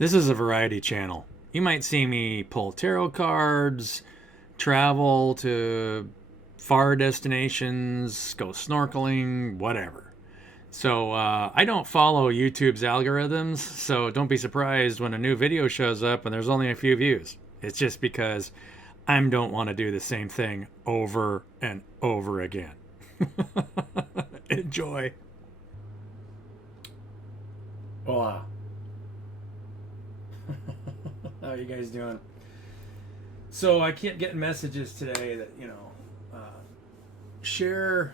This is a variety channel. You might see me pull tarot cards, travel to far destinations, go snorkeling, whatever. So I don't follow YouTube's algorithms, so don't be surprised when a new video shows up and there's only a few views. It's just because I don't want to do the same thing over and over again. Enjoy. Hola. How are you guys doing? So I keep getting messages today that, share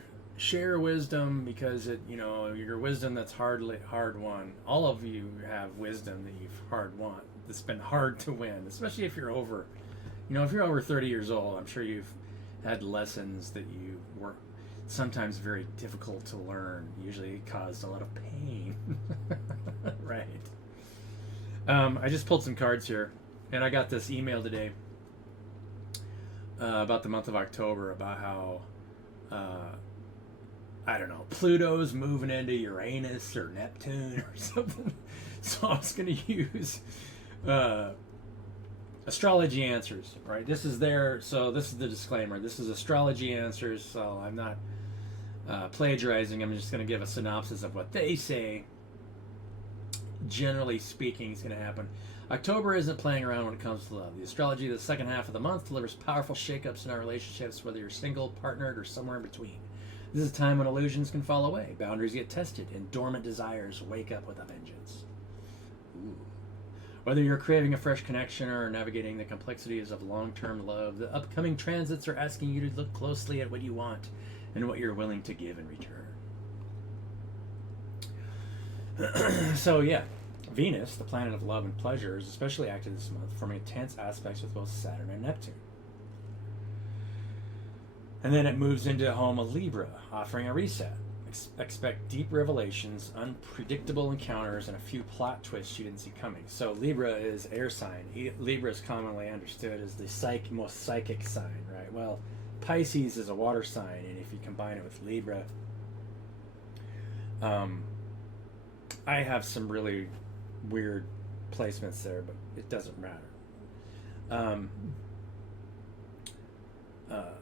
wisdom because your wisdom that's hard won. All of you have wisdom that you've hard won. That's been hard to win, especially if you're over, if you're over 30 years old. I'm sure you've had lessons that you were sometimes very difficult to learn. Usually caused a lot of pain. Right. I just pulled some cards here, and I got this email today about the month of October, about how I don't know, Pluto's moving into Uranus or Neptune or something. So I was going to use astrology answers, right? This is the disclaimer. This is astrology answers, so I'm not plagiarizing. I'm just going to give a synopsis of what they say. Generally speaking, is going to happen. October isn't playing around when it comes to love. The astrology of the second half of the month delivers powerful shakeups in our relationships, whether you're single, partnered, or somewhere in between. This is a time when illusions can fall away, boundaries get tested, and dormant desires wake up with a vengeance. Ooh. Whether you're craving a fresh connection or navigating the complexities of long-term love, the upcoming transits are asking you to look closely at what you want and what you're willing to give in return. So yeah, Venus, the planet of love and pleasure, is especially active this month, forming intense aspects with both Saturn and Neptune. And then it moves into home of Libra, offering a reset. Expect deep revelations, unpredictable encounters, and a few plot twists you didn't see coming. So Libra is air sign. Libra is commonly understood as the most psychic sign, right? Well, Pisces is a water sign, and if you combine it with Libra, I have some really weird placements there, but it doesn't matter.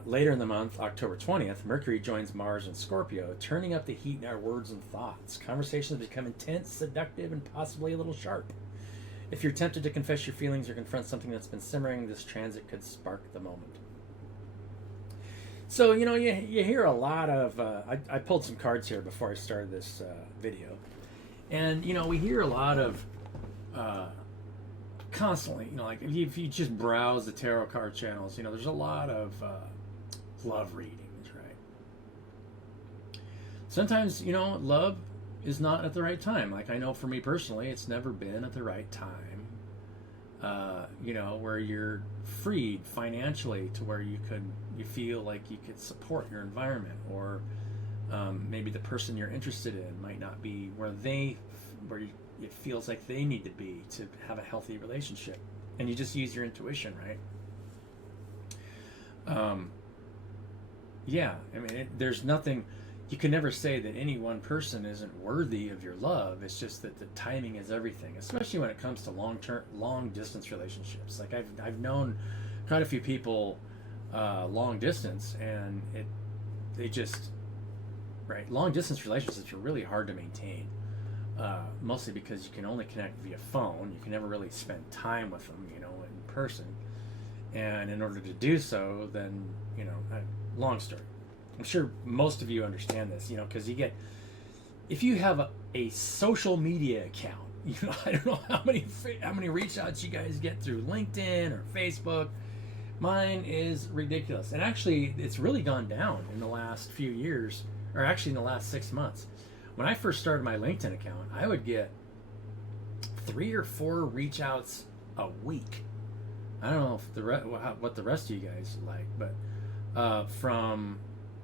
Later in the month, October 20th, Mercury joins Mars in Scorpio, turning up the heat in our words and thoughts. Conversations become intense, seductive, and possibly a little sharp. If you're tempted to confess your feelings or confront something that's been simmering, this transit could spark the moment. So, you hear a lot of... I pulled some cards here before I started this video. And, we hear a lot of... constantly, like if you just browse the tarot card channels, there's a lot of love readings, right? Sometimes, love is not at the right time. Like I know for me personally, it's never been at the right time. Where you're freed financially to where you feel like you could support your environment, or maybe the person you're interested in might not be where it feels like they need to be to have a healthy relationship, and you just use your intuition, right? There's nothing, you can never say that any one person isn't worthy of your love. It's just that the timing is everything, especially when it comes to long distance relationships. Like I've known quite a few people long distance, and long distance relationships are really hard to maintain. Mostly because you can only connect via phone. You can never really spend time with them, in person. And in order to do so, then, long story. I'm sure most of you understand this, because if you have a social media account, I don't know how many reach outs you guys get through LinkedIn or Facebook. Mine is ridiculous. And actually, it's really gone down in the last few years, or actually in the last 6 months. When I first started my LinkedIn account, I would get 3 or 4 reach outs a week. I don't know if what the rest of you guys like, but from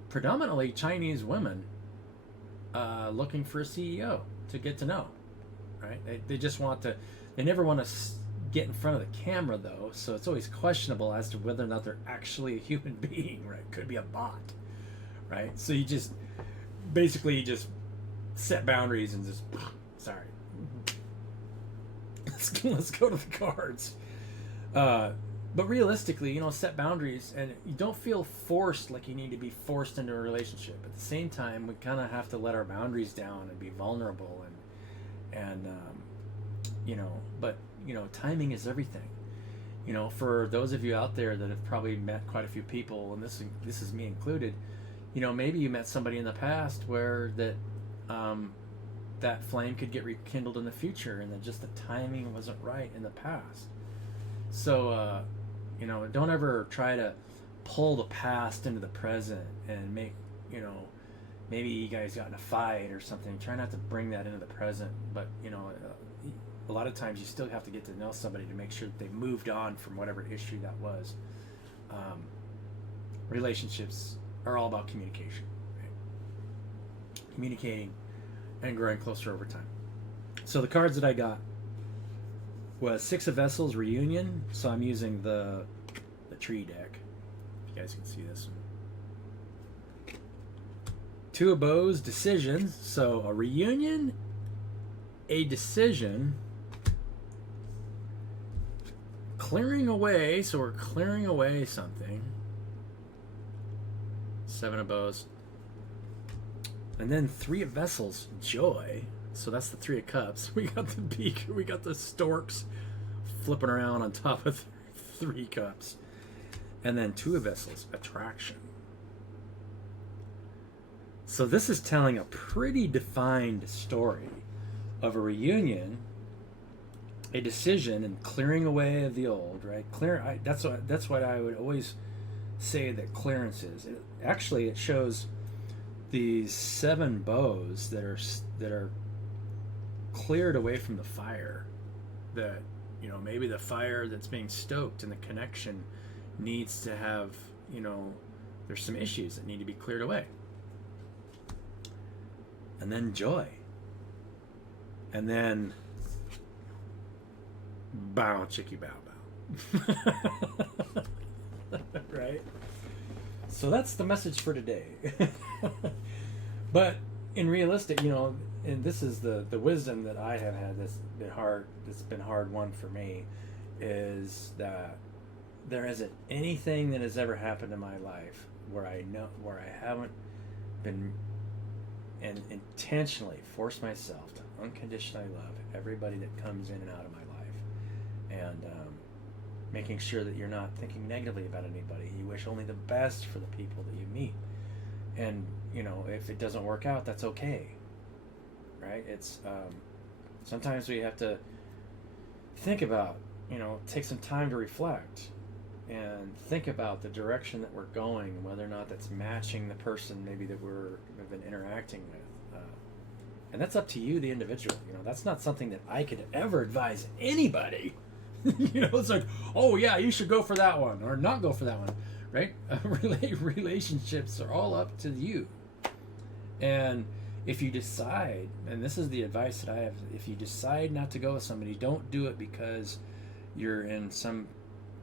predominantly Chinese women looking for a CEO to get to know, right? They just they never want to get in front of the camera though, so it's always questionable as to whether or not they're actually a human being, right? Could be a bot, right? So you just set boundaries and just sorry let's go to the cards. But realistically, set boundaries, and you don't feel forced, like you need to be forced into a relationship. At the same time, we kind of have to let our boundaries down and be vulnerable, and but timing is everything. For those of you out there that have probably met quite a few people, and this is me included, maybe you met somebody in the past where that flame could get rekindled in the future, and that just the timing wasn't right in the past. So don't ever try to pull the past into the present and make, maybe you guys got in a fight or something. Try not to bring that into the present, but a lot of times you still have to get to know somebody to make sure that they moved on from whatever issue that was. Relationships are all about communication, right? Communicating and growing closer over time. So the cards that I got was Six of Vessels, Reunion. So I'm using the tree deck. If you guys can see this one. Two of Bows, Decision. So a reunion, a decision, clearing away. So we're clearing away something. Seven of Bows. And then Three of Vessels, Joy. So that's the Three of Cups. We got the beak. We got the storks flipping around on top of Three Cups. And then Two of Vessels, Attraction. So this is telling a pretty defined story of a reunion, a decision, and clearing away of the old, right? That's what I would always say that clearance is. It shows these seven bows that are cleared away from the fire, that maybe the fire that's being stoked and the connection needs to have, there's some issues that need to be cleared away. And then Joy, and then bow chickie bow bow. Right? So that's the message for today. But in realistic, and this is the wisdom that I have had that's been hard won for me, is that there isn't anything that has ever happened in my life where I haven't been and intentionally forced myself to unconditionally love everybody that comes in and out of my life, and making sure that you're not thinking negatively about anybody. You wish only the best for the people that you meet, and if it doesn't work out, that's okay, right? It's sometimes we have to think about, take some time to reflect and think about the direction that we're going, and whether or not that's matching the person maybe that we've been interacting with, and that's up to you, the individual. That's not something that I could ever advise anybody. It's like, oh yeah, you should go for that one or not go for that one, right? Relationships are all up to you. And if you decide, and this is the advice that I have, if you decide not to go with somebody, don't do it because you're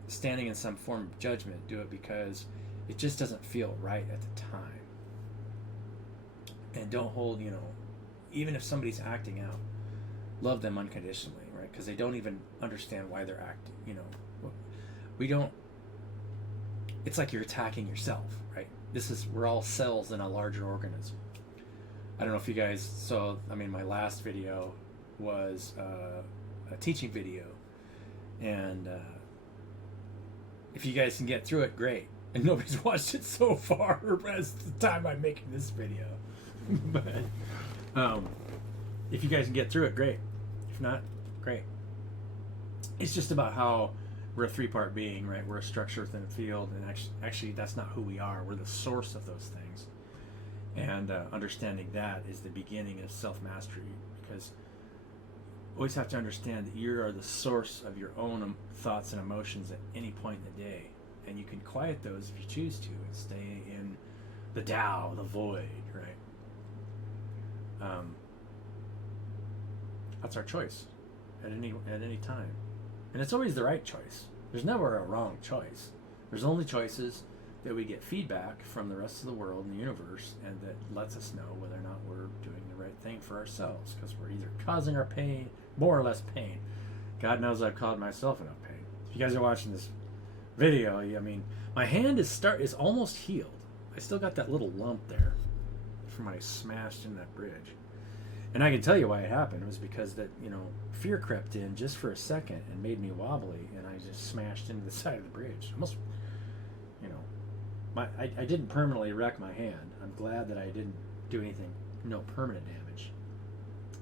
standing in some form of judgment. Do it because it just doesn't feel right at the time. And don't hold, even if somebody's acting out, love them unconditionally, right? Because they don't even understand why they're acting. It's like you're attacking yourself, right? We're all cells in a larger organism. I don't know if you guys saw, my last video was a teaching video, and if you guys can get through it, great. And nobody's watched it so far as the time I'm making this video. But if you guys can get through it, great. If not, great. It's just about how we're a three-part being, right? We're a structure within a field, and actually that's not who we are. We're the source of those things. And understanding that is the beginning of self-mastery, because you always have to understand that you are the source of your own thoughts and emotions at any point in the day. And you can quiet those if you choose to and stay in the Tao, the void, right? That's our choice at any time. And it's always the right choice. There's never a wrong choice. There's only choices that we get feedback from the rest of the world and the universe, and that lets us know whether or not we're doing the right thing for ourselves, because we're either causing our pain, more or less pain, God knows I've caused myself enough pain. If you guys are watching this video, I mean, my hand is almost healed. I still got that little lump there from when I smashed in that bridge. And I can tell you why it happened. It was because that, fear crept in just for a second and made me wobbly, and I just smashed into the side of the bridge. Almost, I didn't permanently wreck my hand. I'm glad that I didn't do anything, no permanent damage,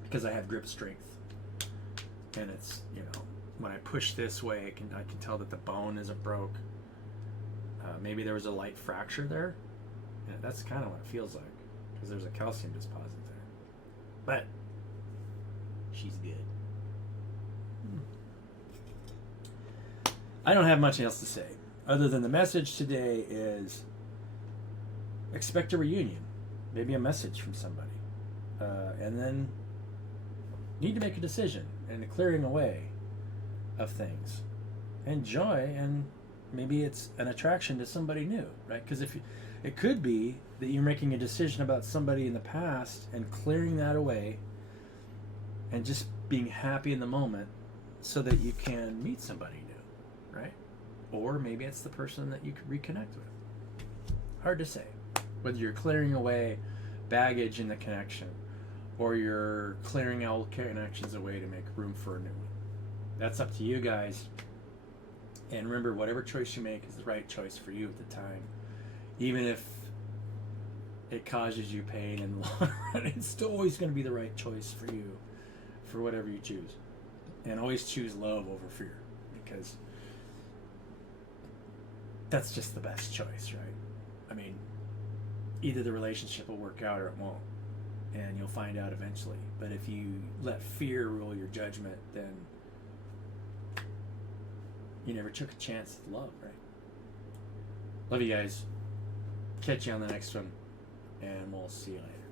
because I have grip strength. And it's, when I push this way, I can tell that the bone isn't broke. Maybe there was a light fracture there. Yeah, that's kind of what it feels like, because there's a calcium deposit there. But she's good. I don't have much else to say, other than the message today is expect a reunion, maybe a message from somebody, and then need to make a decision and a clearing away of things, and joy, and maybe it's an attraction to somebody new, right? Because it could be that you're making a decision about somebody in the past and clearing that away and just being happy in the moment so that you can meet somebody new, right? Or maybe it's the person that you could reconnect with. Hard to say. Whether you're clearing away baggage in the connection or you're clearing old connections away to make room for a new one. That's up to you guys. And remember, whatever choice you make is the right choice for you at the time. Even if it causes you pain in the long run, it's still always going to be the right choice for you, for whatever you choose. And always choose love over fear, because that's just the best choice, right? I mean, either the relationship will work out or it won't, and you'll find out eventually. But if you let fear rule your judgment, then you never took a chance at love, right? Love you guys. Catch you on the next one, and we'll see you later.